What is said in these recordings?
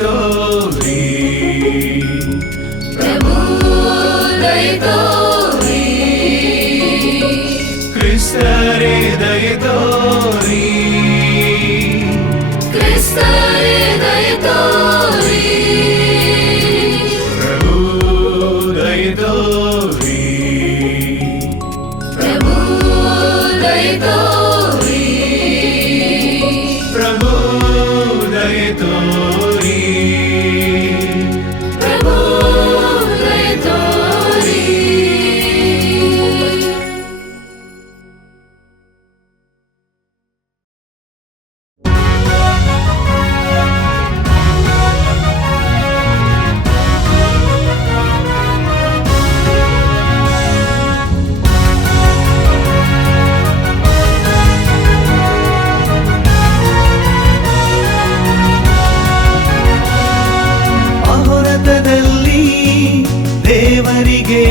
तोरी प्रभु दय तोरी कृष्ण रे दय तोरी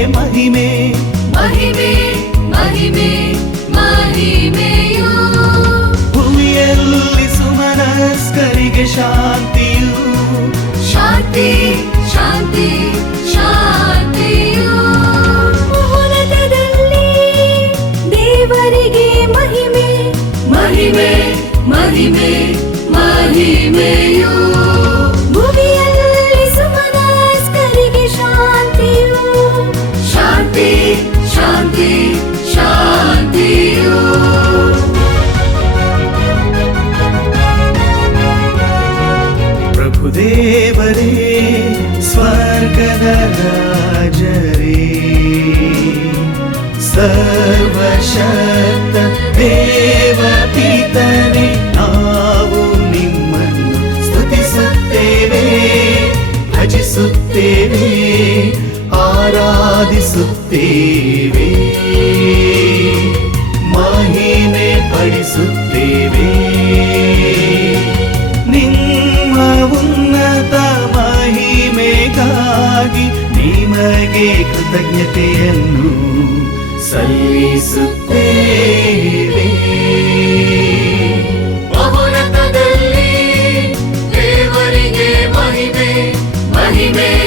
ಮಹಿಮೆ. ಮಹಿಮೆ ಮಹಿಮೆ ಮಹಿಮೆಯು. ಭೂಮಿಯಲ್ಲಿ ಸುಮನಸ್ಕರಿಗೆ ಶಾಂತಿಯು. ಶಾಂತಿ ಶಾಂತಿ ಶಾಂತಿಯು. ಮುಹೂರ್ತದಲ್ಲಿ ದೇವರಿಗೆ ಮಹಿಮೆ ಮಹಿಮೆ ಮಹಿಮೆ ಮಹಿಮೆಯು. ಭಜಿಸುತ್ತೇವೆ ಆರಾಧಿಸುತ್ತೇವೆ. ಮಹಿಮೆ ಪಡಿಸುತ್ತೇವೆ. ನಿಮ್ಮ ಉನ್ನತ ಮಹಿಮೆಗಾಗಿ ನಿಮಗೆ ಕೃತಜ್ಞತೆಯನ್ನು ಸಲ್ಲಿಸುತ್ತೇವೆ. ಮಹಿಮೆ ಮಹಿಮೆ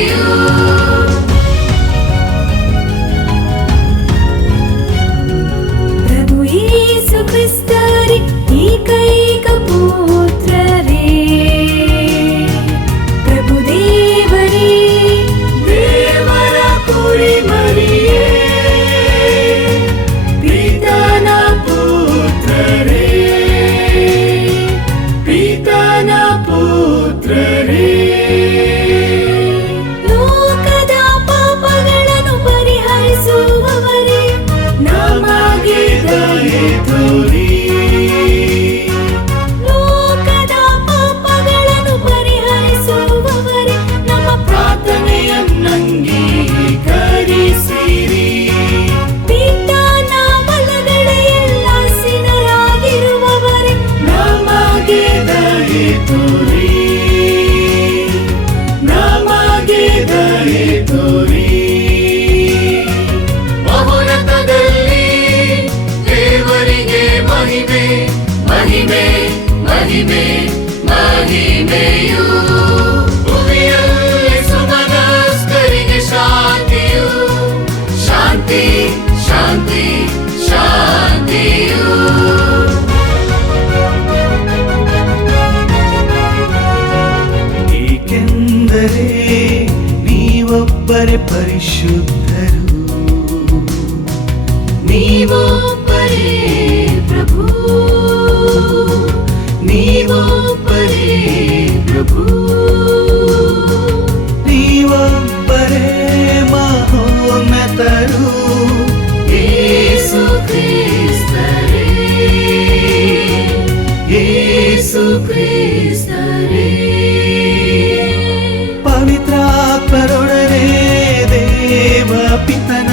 മഹിമേ മഹിമയൂ. ശാന്തി ശാന്തി ശാന്തിയൂ. നീ ഒപ്പരെ പരി 别再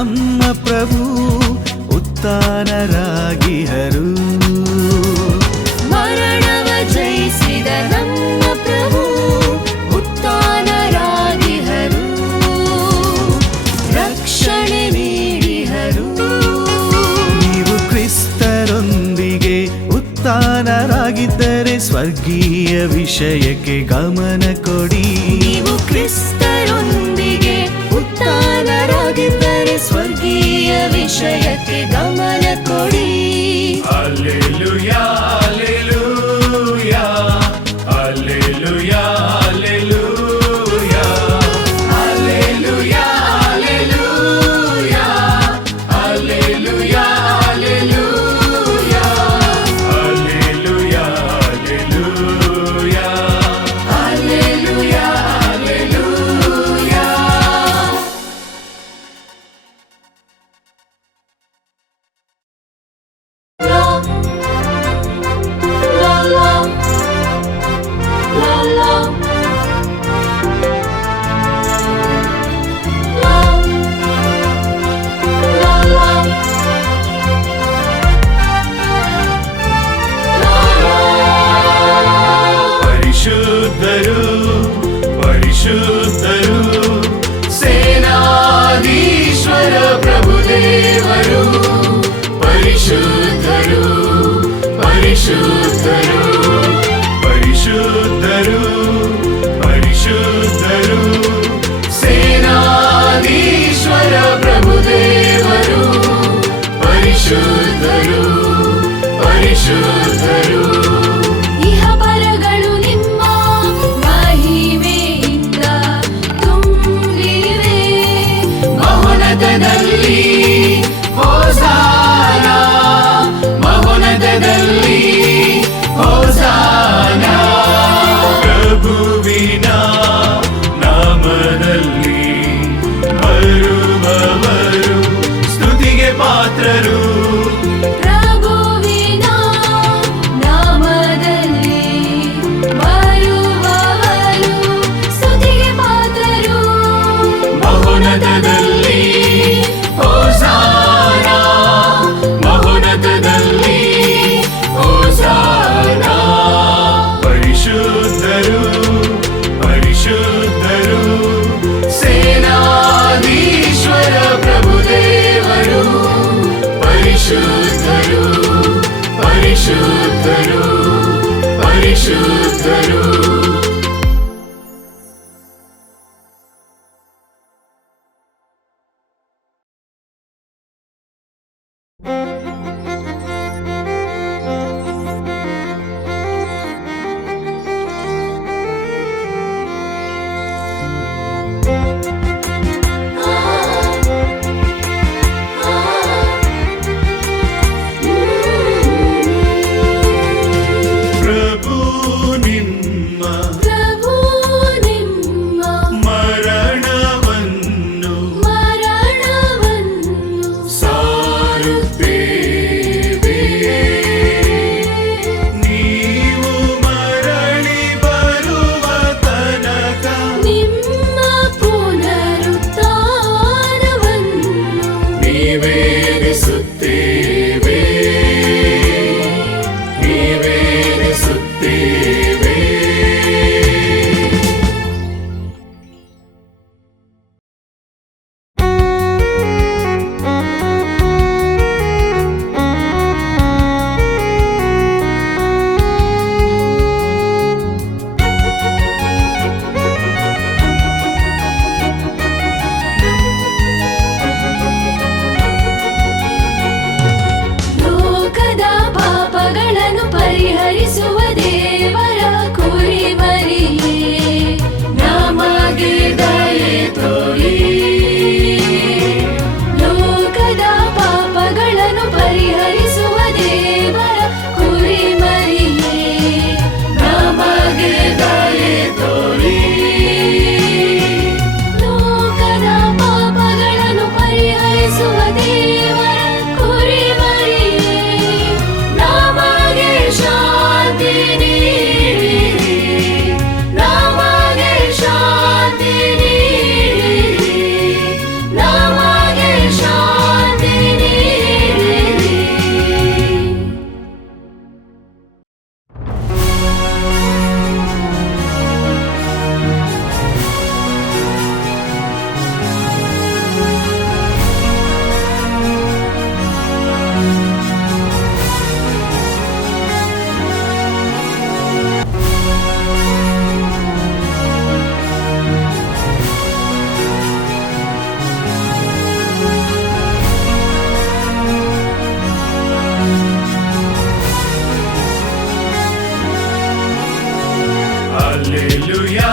ನಮ್ಮ ಪ್ರಭು ಉತ್ತಾನರಾಗಿಹರು. ಮರಣವ ಜಯಿಸಿದ ನಮ್ಮ ಪ್ರಭು ಉತ್ತಾನರಾಗಿಹರು. ರಕ್ಷಣೆ ನೀಡಿಹರು. ನೀವು ಕ್ರಿಸ್ತರೊಂದಿಗೆ ಉತ್ತಾನರಾಗಿದ್ದರೆ ಸ್ವರ್ಗೀಯ ವಿಷಯಕ್ಕೆ ಗಮನ ಕೊಡಿ. ನೀವು ಕ್ರಿಸ್ತರೊಂದಿಗೆ ವಿಷಯಕ್ಕೆ ಗಮನ ಕೊಡಿ ಅಲ್ಲೆಲುಯಾ ಅಲ್ಲೆಲುಯಾ ಅಲ್ಲೆಲುಯಾ హల్లెలూయా